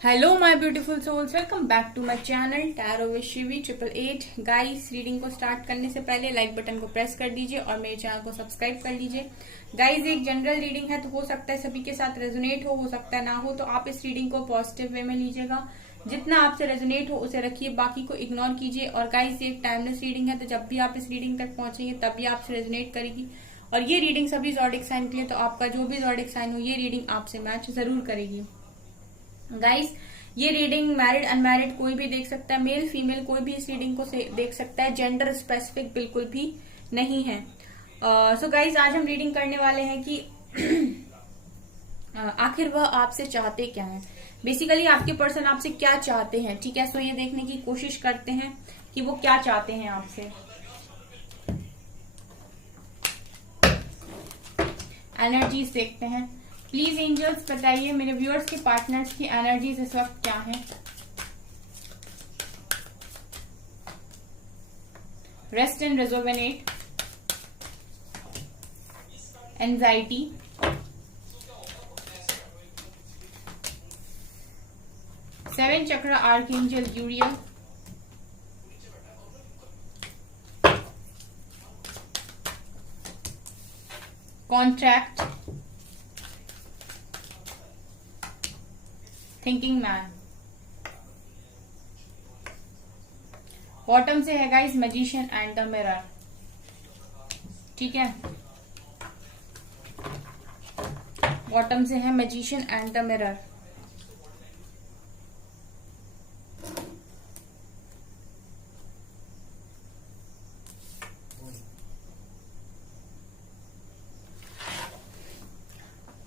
Hello my beautiful souls, welcome back to my channel tarot with Shivi 888। Guys, reading को start करने से पहले like button को press कर दीजिए और मेरे चैनल को सब्सक्राइब कर लीजिए। गाइस, एक जनरल रीडिंग है तो हो सकता है सभी के साथ रेजोनेट हो सकता है ना हो, तो आप इस रीडिंग को पॉजिटिव वे में लीजिएगा। जितना आपसे रेजोनेट हो उसे रखिए, बाकी को इग्नोर कीजिए। और गाइस, ये एक टाइमलेस रीडिंग है, तो जब भी आप इस रीडिंग तक पहुंचेंगे तभी आपसे रेजोनेट करेगी। और ये रीडिंग सभी ज़ोडिक साइन के लिए, तो आपका जो भी ज़ोडिक साइन हो ये रीडिंग आपसे मैच जरूर करेगी। गाइस, ये रीडिंग मैरिड अनमैरिड कोई भी देख सकता है, मेल फीमेल कोई भी इस रीडिंग को देख सकता है, जेंडर स्पेसिफिक बिल्कुल भी नहीं है। सो गाइस, आज हम रीडिंग करने वाले हैं कि आखिर वह आपसे चाहते क्या है। बेसिकली आपके पर्सन आपसे क्या चाहते हैं, ठीक है। सो ये देखने की कोशिश करते हैं कि वो क्या चाहते हैं आपसे। एनर्जीज देखते हैं। प्लीज एंजल्स बताइए मेरे व्यूअर्स के पार्टनर्स की एनर्जीज इस वक्त क्या है। Rest and rejuvenate, anxiety, seven chakra archangel Uriel, contract, thinking man. Bottom से है guys magician and the mirror, ठीक है। बॉटम से है magician and the mirror.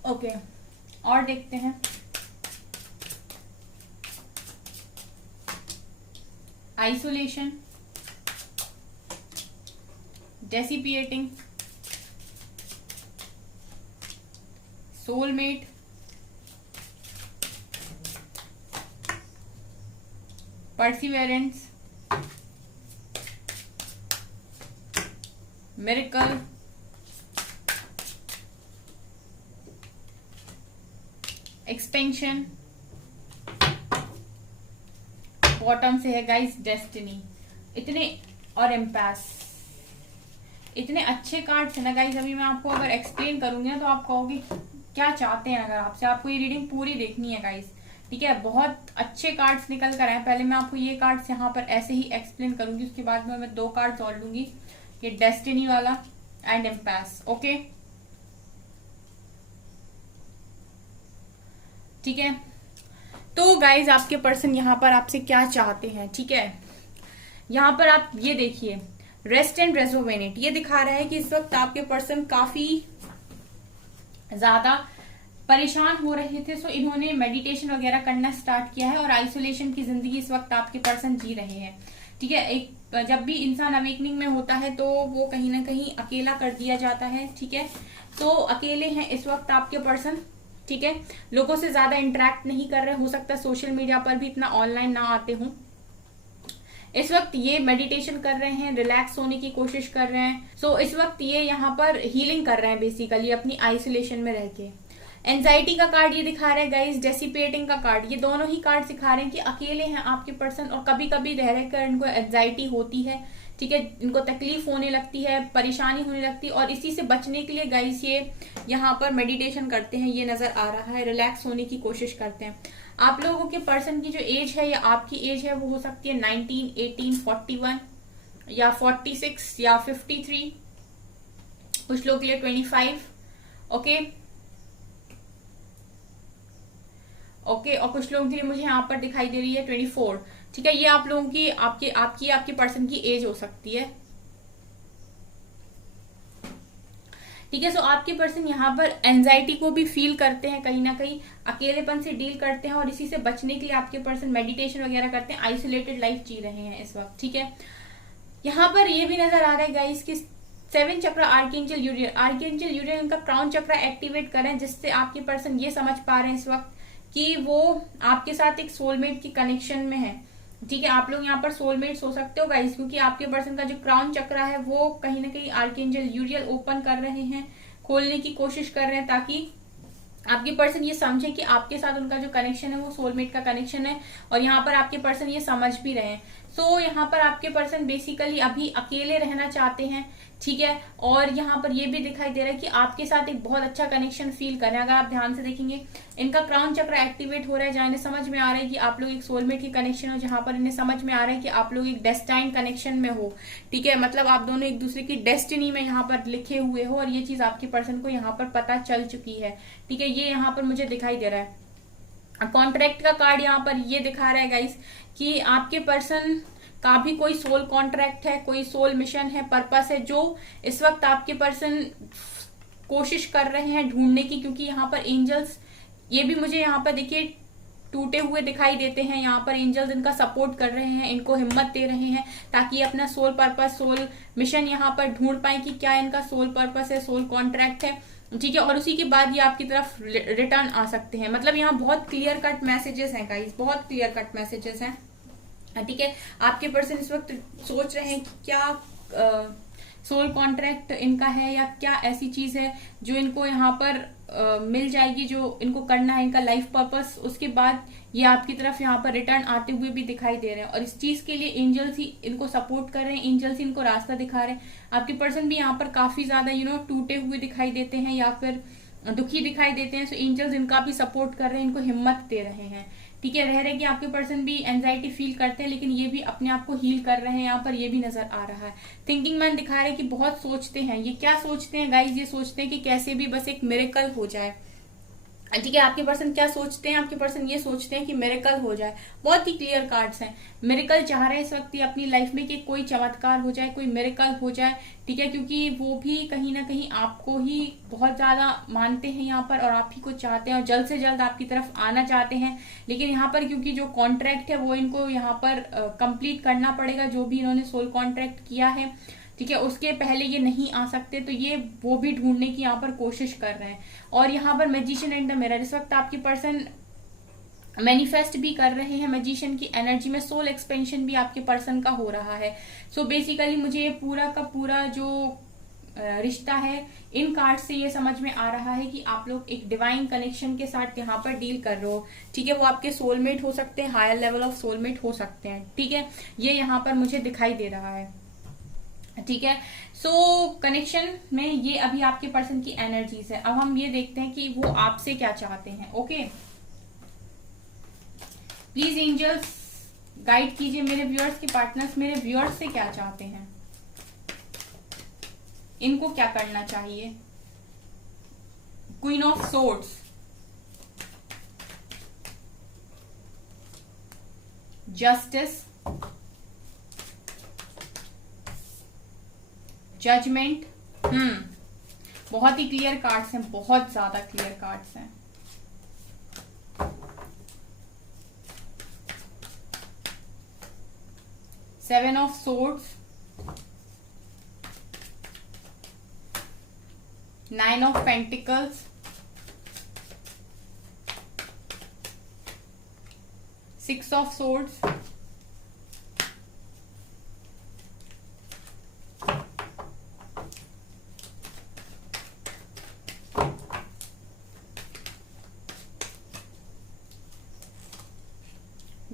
Okay, और देखते हैं। Isolation, dissipating, soulmate, perseverance, miracle, expansion. Bottom से है गाइस डेस्टिनी। इतने और एम्पास, इतने अच्छे कार्ड्स है ना गाइस। अभी मैं आपको अगर एक्सप्लेन करूंगी ना तो आप कहोगे क्या चाहते हैं। अगर आपसे, आपको ये रीडिंग पूरी देखनी है गाइस, ठीक है। बहुत अच्छे कार्ड्स निकल कर आए। पहले मैं आपको ये कार्ड्स यहाँ पर ऐसे ही एक्सप्लेन करूंगी, उसके बाद में मैं दो कार्ड्स और लूंगी, ये डेस्टिनी वाला एंड एम्पास। ओके, ठीक है। तो गाइज, आपके पर्सन यहाँ पर आपसे क्या चाहते हैं, ठीक है। यहाँ पर आप ये देखिए, रेस्ट एंड रेजोवेनेट, ये दिखा रहा है कि इस वक्त आपके पर्सन काफी ज्यादा परेशान हो रहे थे। सो इन्होंने मेडिटेशन वगैरह करना स्टार्ट किया है और आइसोलेशन की जिंदगी इस वक्त आपके पर्सन जी रहे हैं, ठीक है। एक जब भी इंसान अवेकनिंग में होता है तो वो कहीं ना कहीं अकेला कर दिया जाता है, ठीक है। तो अकेले हैं इस वक्त आपके पर्सन, ठीक है। लोगों से ज्यादा इंटरेक्ट नहीं कर रहे, हो सकता है सोशल मीडिया पर भी इतना ऑनलाइन ना आते हों। इस वक्त ये मेडिटेशन कर रहे हैं, रिलैक्स होने की कोशिश कर रहे हैं। सो इस वक्त ये यहाँ पर हीलिंग कर रहे हैं बेसिकली अपनी आइसोलेशन में रह के। एंजाइटी का कार्ड ये दिखा रहा है गाइस, डेसिपेटिंग का कार्ड, ये दोनों ही कार्ड दिखा रहे हैं कि अकेले हैं आपके पर्सन और कभी कभी रह रहकर इनको एंजाइटी होती है, ठीक है। इनको तकलीफ होने लगती है, परेशानी होने लगती है और इसी से बचने के लिए गाइस ये यहाँ पर मेडिटेशन करते हैं, ये नजर आ रहा है। रिलैक्स होने की कोशिश करते हैं। आप लोगों के पर्सन की जो एज है या आपकी एज है वो हो सकती है 19, 18, 41 या 46 या 53, कुछ लोग के लिए 25। ओके ओके, और कुछ लोगों के लिए मुझे यहाँ पर दिखाई दे रही है 24, ठीक है। ये आप लोगों की आपके पर्सन की एज हो सकती है, ठीक है। सो आपके पर्सन यहाँ पर एंजाइटी को भी फील करते हैं, कहीं ना कहीं अकेलेपन से डील करते हैं और इसी से बचने के लिए आपके पर्सन मेडिटेशन वगैरह करते हैं, आइसोलेटेड लाइफ जी रहे हैं इस वक्त, ठीक है। यहाँ पर ये भी नजर आ रहा है गाइस कि सेवन चक्र आर्कएंजल यूरियल इनका क्राउन चक्र एक्टिवेट करें, जिससे आपके पर्सन ये समझ पा रहे हैं इस वक्त कि वो आपके साथ एक सोलमेट की कनेक्शन में है, ठीक है। आप लोग यहाँ पर सोलमेट्स हो सकते हो गाइस, क्योंकि आपके पर्सन का जो क्राउन चक्र है वो कहीं ना कहीं आर्कएंजल यूरियल ओपन कर रहे हैं, खोलने की कोशिश कर रहे हैं, ताकि आपके पर्सन ये समझे कि आपके साथ उनका जो कनेक्शन है वो सोलमेट का कनेक्शन है, और यहाँ पर आपके पर्सन ये समझ भी रहे हैं। सो यहाँ पर आपके पर्सन बेसिकली अभी अकेले रहना चाहते हैं, ठीक है। और यहाँ पर ये भी दिखाई दे रहा है कि आपके साथ एक बहुत अच्छा कनेक्शन फील कर रहे हैं। अगर आप ध्यान से देखेंगे, इनका क्राउन चक्र एक्टिवेट हो रहा है, जहाँ इन्हें समझ में आ रहा है कि आप लोग एक सोलमेट के कनेक्शन हो, जहां पर इन्हें समझ में आ रहा है कि आप लोग एक डेस्टाइन कनेक्शन में हो, ठीक है। मतलब आप दोनों एक दूसरे की डेस्टिनी में यहाँ पर लिखे हुए हो, और ये चीज आपके पर्सन को यहाँ पर पता चल चुकी है, ठीक है। ये यहाँ पर मुझे दिखाई दे रहा है। कॉन्ट्रैक्ट का कार्ड यहाँ पर ये दिखा रहा है गाइस कि आपके पर्सन का भी कोई सोल कॉन्ट्रैक्ट है, कोई सोल मिशन है, पर्पस है, जो इस वक्त आपके पर्सन कोशिश कर रहे हैं ढूंढने की। क्योंकि यहाँ पर एंजल्स ये भी मुझे यहाँ पर देखिए टूटे हुए दिखाई देते हैं। यहाँ पर एंजल्स इनका सपोर्ट कर रहे हैं, इनको हिम्मत दे रहे हैं, ताकि ये अपना सोल पर्पस, सोल मिशन यहाँ पर ढूंढ पाए कि क्या इनका सोल पर्पस है, सोल कॉन्ट्रैक्ट है, ठीक है। और उसी के बाद ये आपकी तरफ रिटर्न आ सकते हैं। मतलब यहाँ बहुत क्लियर कट मैसेजेस हैं गाइस, बहुत क्लियर कट मैसेजेस हैं, ठीक है। आपके पर्सन इस वक्त सोच रहे हैं कि क्या सोल कॉन्ट्रैक्ट इनका है, या क्या ऐसी चीज है जो इनको यहाँ पर मिल जाएगी, जो इनको करना है, इनका लाइफ पर्पस। उसके बाद ये आपकी तरफ यहाँ पर रिटर्न आते हुए भी दिखाई दे रहे हैं, और इस चीज के लिए एंजल्स ही इनको सपोर्ट कर रहे हैं, एंजल्स ही इनको रास्ता दिखा रहे हैं। आपके पर्सन भी यहाँ पर काफी ज्यादा टूटे हुए दिखाई देते हैं, या फिर दुखी दिखाई देते हैं। सो एंजल्स इनका भी सपोर्ट कर रहे हैं, इनको हिम्मत दे रहे हैं, ठीक है। रह रहे कि आपके पर्सन भी एंजाइटी फील करते हैं, लेकिन ये भी अपने आप को हील कर रहे हैं। यहाँ पर ये भी नजर आ रहा है। थिंकिंग मैन दिखा रहे हैं कि बहुत सोचते हैं। ये क्या सोचते हैं गाइज? ये सोचते हैं कि कैसे भी बस एक मिरेकल हो जाए, ठीक है। आपके पर्सन क्या सोचते हैं? आपके पर्सन ये सोचते हैं कि मिरेकल हो जाए। बहुत ही क्लियर कार्ड्स हैं। मिरेकल चाह रहे हैं इस वक्त अपनी लाइफ में कि कोई चमत्कार हो जाए, कोई मिरेकल हो जाए, ठीक है। क्योंकि वो भी कहीं ना कहीं आपको ही बहुत ज्यादा मानते हैं यहाँ पर, और आप ही को चाहते हैं, और जल्द से जल्द आपकी तरफ आना चाहते हैं। लेकिन यहाँ पर क्योंकि जो कॉन्ट्रैक्ट है वो इनको यहाँ पर कंप्लीट करना पड़ेगा, जो भी इन्होंने सोल कॉन्ट्रैक्ट किया है, ठीक है। उसके पहले ये नहीं आ सकते, तो ये वो भी ढूंढने की यहाँ पर कोशिश कर रहे हैं। और यहाँ पर मैजिशियन एंड द मिरर, इस वक्त आपके पर्सन मैनिफेस्ट भी कर रहे हैं मैजिशियन की एनर्जी में। सोल एक्सपेंशन भी आपके पर्सन का हो रहा है। सो बेसिकली मुझे ये पूरा का पूरा जो रिश्ता है, इन कार्ड से ये समझ में आ रहा है कि आप लोग एक डिवाइन कनेक्शन के साथ यहाँ पर डील कर रहे हो, ठीक है। वो आपके सोलमेट हो सकते हैं, हायर लेवल ऑफ सोलमेट हो सकते हैं, ठीक है। ये यहाँ पर मुझे दिखाई दे रहा है, ठीक है। सो कनेक्शन में ये अभी आपके पर्सन की एनर्जीज है। अब हम ये देखते हैं कि वो आपसे क्या चाहते हैं। ओके, प्लीज एंजल्स गाइड कीजिए मेरे व्यूअर्स के पार्टनर्स, मेरे व्यूअर्स से क्या चाहते हैं, इनको क्या करना चाहिए। Queen of swords, justice, judgement. बहुत ही क्लियर कार्ड्स हैं, बहुत ज्यादा क्लियर कार्ड्स हैं। Seven of swords, nine of pentacles, six of swords,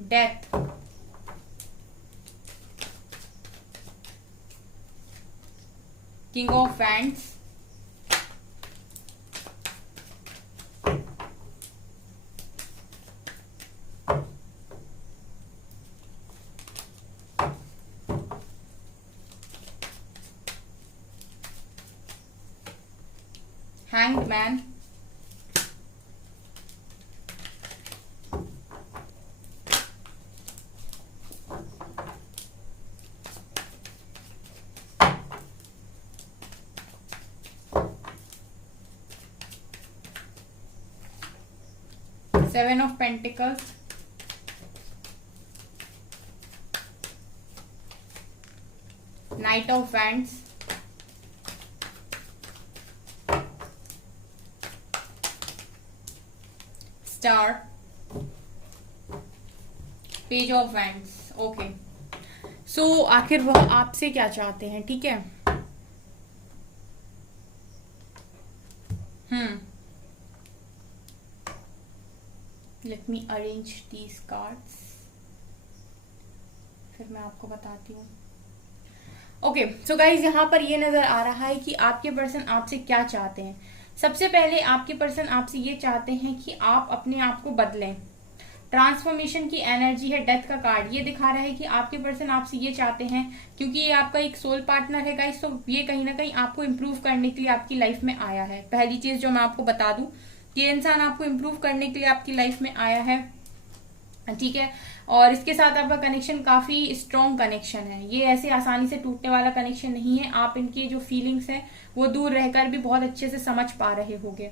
death, king of wands, hanged man, seven of pentacles, knight of wands, star, page of wands. Okay, so आखिर वह आपसे क्या चाहते हैं, ठीक है। Let me arrange these cards, फिर मैं आपको बताती हूँ। ओके सो गाइज, यहाँ पर ये नजर आ रहा है कि आपके पर्सन आपसे क्या चाहते हैं। सबसे पहले आपके पर्सन आपसे ये चाहते हैं कि आप अपने आप को बदलें। ट्रांसफॉर्मेशन की एनर्जी है, डेथ का कार्ड ये दिखा रहा है कि आपके पर्सन आपसे ये चाहते हैं, क्योंकि ये आपका एक सोल पार्टनर है गाइस, तो ये कहीं ना कहीं आपको इम्प्रूव करने के लिए आपकी लाइफ में आया है। पहली चीज जो मैं आपको बता दूं, ये इंसान आपको इम्प्रूव करने के लिए आपकी लाइफ में आया है, ठीक है। और इसके साथ आपका कनेक्शन काफी स्ट्रॉन्ग कनेक्शन है, ये ऐसे आसानी से टूटने वाला कनेक्शन नहीं है। आप इनकी जो फीलिंग्स है वो दूर रहकर भी बहुत अच्छे से समझ पा रहे होंगे।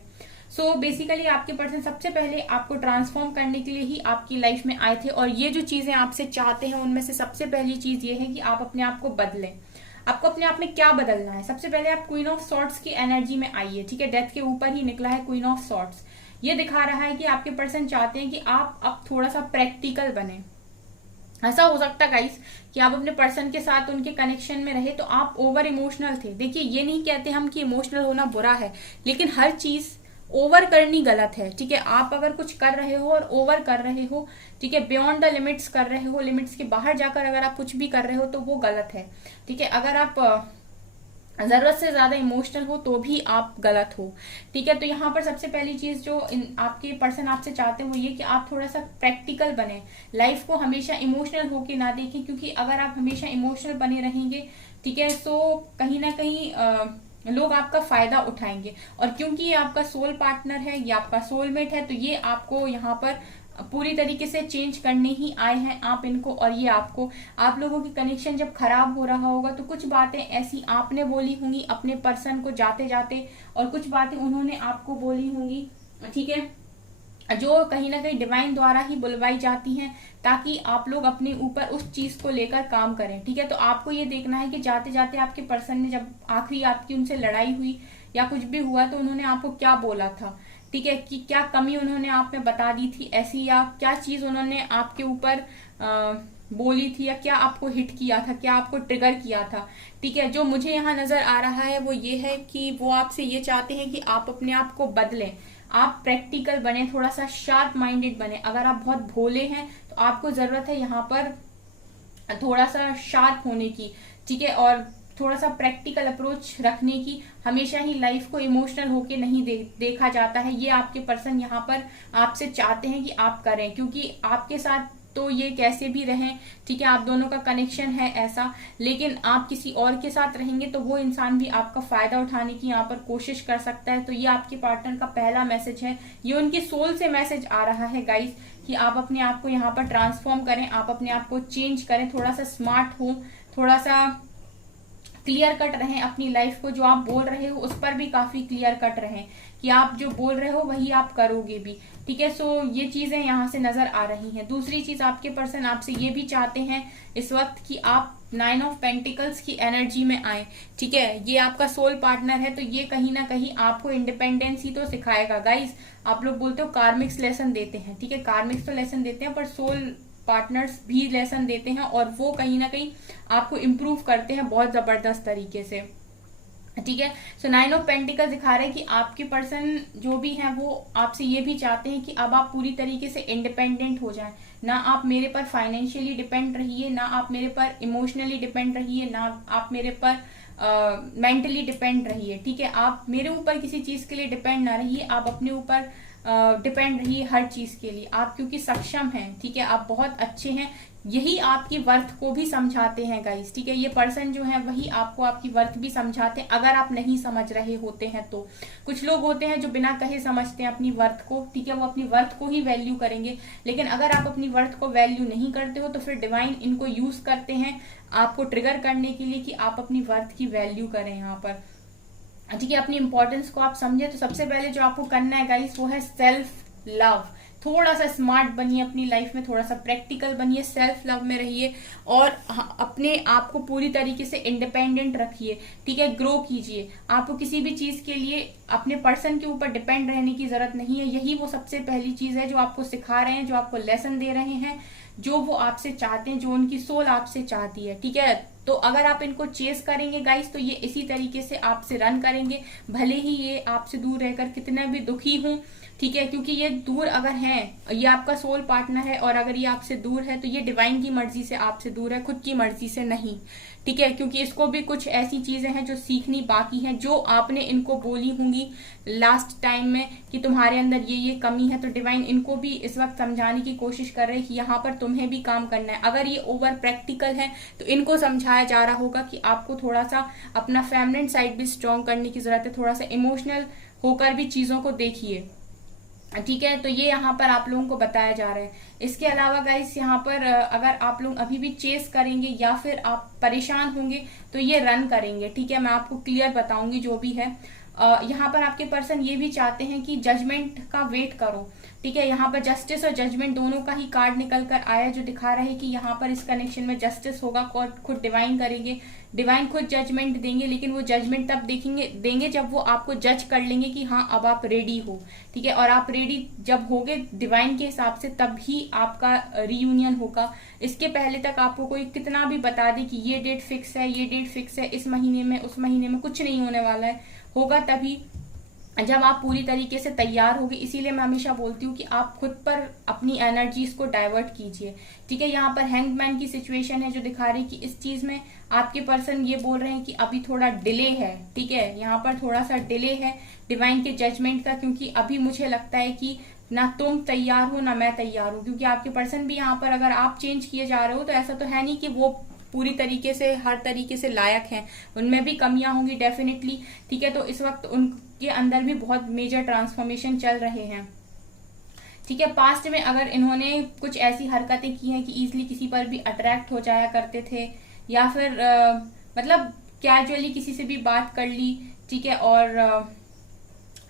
सो बेसिकली आपके पर्सन सबसे पहले आपको ट्रांसफॉर्म करने के लिए ही आपकी लाइफ में आए थे, और ये जो चीजें आपसे चाहते हैं उनमें से सबसे पहली चीज ये है कि आप अपने आप को बदलें। आपको अपने आप में क्या बदलना है? सबसे पहले आप क्वीन ऑफ सॉर्ड्स की एनर्जी में आइए, ठीक है। डेथ के ऊपर ही निकला है क्वीन ऑफ सॉर्ड्स। ये दिखा रहा है कि आपके पर्सन चाहते हैं कि आप अब थोड़ा सा प्रैक्टिकल बने। ऐसा हो सकता है गाइस कि आप अपने पर्सन के साथ उनके कनेक्शन में रहे तो आप ओवर इमोशनल थे। देखिए, ये नहीं कहते हम कि इमोशनल होना बुरा है, लेकिन हर चीज ओवर करनी गलत है, ठीक है। आप अगर कुछ कर रहे हो और ओवर कर रहे हो, ठीक है, बियॉन्ड द लिमिट्स कर रहे हो, लिमिट्स के बाहर जाकर अगर आप कुछ भी कर रहे हो तो वो गलत है, ठीक है। अगर आप जरूरत से ज्यादा इमोशनल हो तो भी आप गलत हो, ठीक है। तो यहाँ पर सबसे पहली चीज जो आपके पर्सन आपसे चाहते हैं वो ये कि आप थोड़ा सा प्रैक्टिकल बने, लाइफ को हमेशा इमोशनल होके ना देखें, क्योंकि अगर आप हमेशा इमोशनल बने रहेंगे, ठीक है, तो कहीं ना कहीं लोग आपका फायदा उठाएंगे। और क्योंकि ये आपका सोल पार्टनर है, ये आपका सोलमेट है, तो ये आपको यहाँ पर पूरी तरीके से चेंज करने ही आए हैं आप इनको। और ये आपको, आप लोगों की कनेक्शन जब खराब हो रहा होगा तो कुछ बातें ऐसी आपने बोली होंगी अपने पर्सन को जाते जाते, और कुछ बातें उन्होंने आपको बोली होंगी, ठीक है, जो कहीं ना कहीं डिवाइन द्वारा ही बुलवाई जाती हैं, ताकि आप लोग अपने ऊपर उस चीज को लेकर काम करें, ठीक है। तो आपको ये देखना है कि जाते जाते आपके पर्सन ने, जब आखिरी आपकी उनसे लड़ाई हुई या कुछ भी हुआ, तो उन्होंने आपको क्या बोला था, ठीक है, कि क्या कमी उन्होंने आप में बता दी थी ऐसी, या क्या चीज उन्होंने आपके ऊपर बोली थी, या क्या आपको हिट किया था, क्या आपको ट्रिगर किया था, ठीक है। जो मुझे यहाँ नजर आ रहा है वो ये है कि वो आपसे ये चाहते हैं कि आप अपने आप को बदलें, आप प्रैक्टिकल बने, थोड़ा सा शार्प माइंडेड बने। अगर आप बहुत भोले हैं तो आपको जरूरत है यहाँ पर थोड़ा सा शार्प होने की, ठीक है, और थोड़ा सा प्रैक्टिकल अप्रोच रखने की। हमेशा ही लाइफ को इमोशनल होके नहीं देखा जाता है, ये आपके पर्सन यहाँ पर आपसे चाहते हैं कि आप करें, क्योंकि आपके साथ तो ये कैसे भी रहें, ठीक है, आप दोनों का कनेक्शन है ऐसा, लेकिन आप किसी और के साथ रहेंगे तो वो इंसान भी आपका फायदा उठाने की यहाँ पर कोशिश कर सकता है। तो ये आपके पार्टनर का पहला मैसेज है, ये उनकी सोल से मैसेज आ रहा है गाइस, कि आप अपने आप को यहाँ पर ट्रांसफॉर्म करें, आप अपने आप को चेंज करें, थोड़ा सा स्मार्ट हो, थोड़ा सा क्लियर कट रहें अपनी लाइफ को। जो आप बोल रहे हो उस पर भी काफी क्लियर कट रहें, कि आप जो बोल रहे हो वही आप करोगे भी, ठीक है। सो ये चीजें यहाँ से नजर आ रही हैं। दूसरी चीज, आपके पर्सन आपसे ये भी चाहते हैं इस वक्त कि आप 9 ऑफ पेंटिकल्स की एनर्जी में आए, ठीक है। ये आपका सोल पार्टनर है, तो ये कहीं ना कहीं आपको इंडिपेंडेंस ही तो सिखाएगा गाइस। आप लोग बोलते हो कार्मिक्स लेसन देते हैं, ठीक है, कार्मिक्स तो लेसन देते हैं, पर सोल पार्टनर्स भी लेसन देते हैं, और वो कहीं ना कहीं आपको इम्प्रूव करते हैं बहुत जबरदस्त तरीके से, ठीक है। सो 9 ऑफ पेंटिकल्स दिखा रहे हैं कि आपके पर्सन जो भी हैं वो आपसे ये भी चाहते हैं कि अब आप पूरी तरीके से इंडिपेंडेंट हो जाएं, ना आप मेरे पर फाइनेंशियली डिपेंड रहिए, ना आप मेरे पर इमोशनली डिपेंड रहिए, ना आप मेरे पर मेंटली डिपेंड रहिए, ठीक है। आप मेरे ऊपर किसी चीज के लिए डिपेंड ना रहिए, आप अपने ऊपर डिपेंड रहिए हर चीज के लिए। आप क्योंकि सक्षम हैं, ठीक है, आप बहुत अच्छे हैं, यही आपकी वर्थ को भी समझाते हैं गाइस, ठीक है। ये पर्सन जो है वही आपको आपकी वर्थ भी समझाते हैं, अगर आप नहीं समझ रहे होते हैं तो। कुछ लोग होते हैं जो बिना कहे समझते हैं अपनी वर्थ को, ठीक है, वो अपनी वर्थ को ही वैल्यू करेंगे, लेकिन अगर आप अपनी वर्थ को वैल्यू नहीं करते हो तो फिर डिवाइन इनको यूज करते हैं आपको ट्रिगर करने के लिए, कि आप अपनी वर्थ की वैल्यू करें यहाँ पर, ठीक है, अपनी इंपॉर्टेंस को आप समझे। तो सबसे पहले जो आपको करना है गाइस वो है सेल्फ लव। थोड़ा सा स्मार्ट बनिए अपनी लाइफ में, थोड़ा सा प्रैक्टिकल बनिए, सेल्फ लव में रहिए, और अपने आप को पूरी तरीके से इंडिपेंडेंट रखिए, ठीक है, ग्रो कीजिए। आपको किसी भी चीज के लिए अपने पर्सन के ऊपर डिपेंड रहने की जरूरत नहीं है। यही वो सबसे पहली चीज है जो आपको सिखा रहे हैं, जो आपको लेसन दे रहे हैं, जो वो आपसे चाहते हैं, जो उनकी सोल आपसे चाहती है, ठीक है। तो अगर आप इनको चेस करेंगे गाइस तो ये इसी तरीके से आपसे रन करेंगे, भले ही ये आपसे दूर रहकर कितना भी दुखी हों, ठीक है, क्योंकि ये दूर अगर है, ये आपका सोल पार्टनर है और अगर ये आपसे दूर है तो ये डिवाइन की मर्जी से आपसे दूर है, खुद की मर्जी से नहीं। ठीक है, क्योंकि इसको भी कुछ ऐसी चीजें हैं जो सीखनी बाकी हैं, जो आपने इनको बोली होंगी लास्ट टाइम में कि तुम्हारे अंदर ये कमी है, तो डिवाइन इनको भी इस वक्त समझाने की कोशिश कर रहे हैं कि यहाँ पर तुम्हें भी काम करना है। अगर ये ओवर प्रैक्टिकल है तो इनको समझाया जा रहा होगा कि आपको थोड़ा सा अपना फेमिनिन साइड भी स्ट्रॉन्ग करने की जरूरत है, थोड़ा सा इमोशनल होकर भी चीजों को देखिए। ठीक है, तो ये यहाँ पर आप लोगों को बताया जा रहा है। इसके अलावा गाइस यहाँ पर अगर आप लोग अभी भी चेस करेंगे या फिर आप परेशान होंगे तो ये रन करेंगे। ठीक है, मैं आपको क्लियर बताऊंगी जो भी है। यहाँ पर आपके पर्सन ये भी चाहते हैं कि जजमेंट का वेट करो। ठीक है, यहाँ पर जस्टिस और जजमेंट दोनों का ही कार्ड निकल कर आया, जो दिखा रहा है कि यहाँ पर इस कनेक्शन में जस्टिस होगा, खुद डिवाइन करेंगे, डिवाइन खुद जजमेंट देंगे, लेकिन वो जजमेंट तब देंगे जब वो आपको जज कर लेंगे कि हाँ अब आप रेडी हो। ठीक है, और आप रेडी जब होगे डिवाइन के हिसाब से तब ही आपका रीयूनियन होगा। इसके पहले तक आपको कोई कितना भी बता दे कि ये डेट फिक्स है, ये डेट फिक्स है, इस महीने में उस महीने में, कुछ नहीं होने वाला है। होगा तभी जब आप पूरी तरीके से तैयार होगे। इसीलिए मैं हमेशा बोलती हूँ कि आप खुद पर अपनी एनर्जीज को डाइवर्ट कीजिए। ठीक है, यहाँ पर हैंगमैन की सिचुएशन है जो दिखा रही है कि इस चीज में आपके पर्सन ये बोल रहे हैं कि अभी थोड़ा डिले है। ठीक है, यहाँ पर थोड़ा सा डिले है डिवाइन के जजमेंट का, क्योंकि अभी मुझे लगता है कि ना तुम तैयार हो ना मैं तैयार हूँ। क्योंकि आपके पर्सन भी यहाँ पर, अगर आप चेंज किए जा रहे हो तो ऐसा तो है नहीं कि वो पूरी तरीके से हर तरीके से लायक हैं, उनमें भी कमियां होंगी डेफिनेटली। ठीक है, तो इस वक्त उनके अंदर भी बहुत मेजर ट्रांसफॉर्मेशन चल रहे हैं। ठीक है, पास्ट में अगर इन्होंने कुछ ऐसी हरकतें की हैं कि इजीली किसी पर भी अट्रैक्ट हो जाया करते थे, या फिर मतलब कैजुअली किसी से भी बात कर ली। ठीक है, और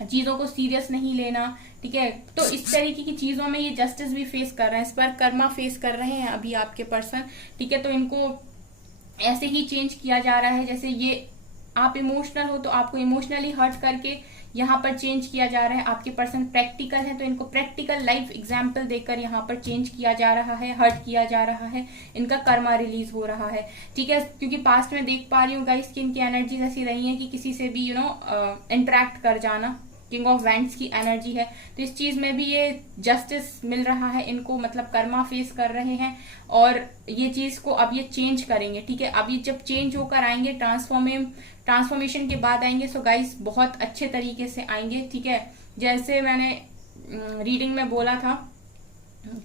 चीजों को सीरियस नहीं लेना। ठीक है, तो इस तरीके की चीजों में ये जस्टिस भी फेस कर रहे हैं, इस पर कर्मा फेस कर रहे हैं अभी आपके पर्सन। ठीक है, तो इनको ऐसे ही चेंज किया जा रहा है जैसे ये आप इमोशनल हो तो आपको इमोशनली हर्ट करके यहाँ पर चेंज किया जा रहा है। आपके पर्सन प्रैक्टिकल है तो इनको प्रैक्टिकल लाइफ एग्जाम्पल देकर यहाँ पर चेंज किया जा रहा है, हर्ट किया जा रहा है, इनका कर्मा रिलीज हो रहा है। ठीक है, क्योंकि पास्ट में देख पा रही हूँ गाइस कि इनकी एनर्जीज ऐसी रही है कि किसी से भी इंटरेक्ट कर जाना, किंग ऑफ वैंड्स की एनर्जी है। तो इस चीज में भी ये जस्टिस मिल रहा है इनको, मतलब कर्मा फेस कर रहे हैं और ये चीज को अब ये चेंज करेंगे। ठीक है, अब ये जब चेंज होकर आएंगे, ट्रांसफॉर्मेशन के बाद आएंगे, सो गाइस बहुत अच्छे तरीके से आएंगे। ठीक है, जैसे मैंने रीडिंग में बोला था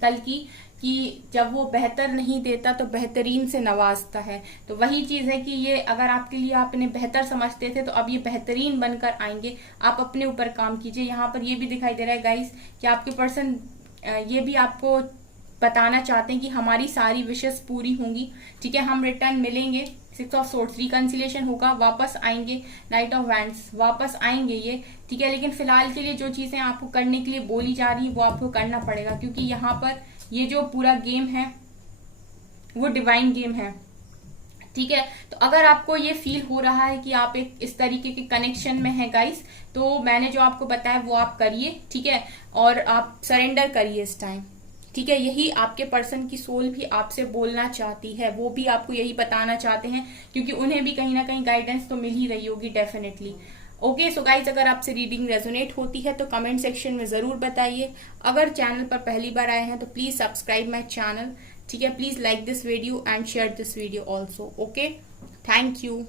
कल की कि जब वो बेहतर नहीं देता तो बेहतरीन से नवाजता है, तो वही चीज है कि ये अगर आपके लिए आपने बेहतर समझते थे तो अब ये बेहतरीन बनकर आएंगे। आप अपने ऊपर काम कीजिए। यहाँ पर ये भी दिखाई दे रहा है गाइस कि आपके पर्सन ये भी आपको बताना चाहते हैं कि हमारी सारी विशेष पूरी होंगी। ठीक है, हम रिटर्न मिलेंगे, 6 ऑफ सोर्ड्स रिकंसिलिएशन होगा, वापस आएंगे, नाइट ऑफ वैंड्स वापस आएंगे ये। ठीक है, लेकिन फिलहाल के लिए जो चीजें आपको करने के लिए बोली जा रही है वो आपको करना पड़ेगा, क्योंकि यहाँ पर ये जो पूरा गेम है वो डिवाइन गेम है। ठीक है, तो अगर आपको ये फील हो रहा है कि आप एक इस तरीके के कनेक्शन में हैं गाइस, तो मैंने जो आपको बताया वो आप करिए। ठीक है, और आप सरेंडर करिए इस टाइम। ठीक है, यही आपके पर्सन की सोल भी आपसे बोलना चाहती है, वो भी आपको यही बताना चाहते हैं, क्योंकि उन्हें भी कहीं ना कहीं गाइडेंस तो मिल ही रही होगी डेफिनेटली। ओके, सो गाइज अगर आपसे रीडिंग रेजोनेट होती है तो कमेंट सेक्शन में जरूर बताइए। अगर चैनल पर पहली बार आए हैं तो प्लीज सब्सक्राइब माई चैनल। ठीक है, please like this video and share this video also. Okay, thank you.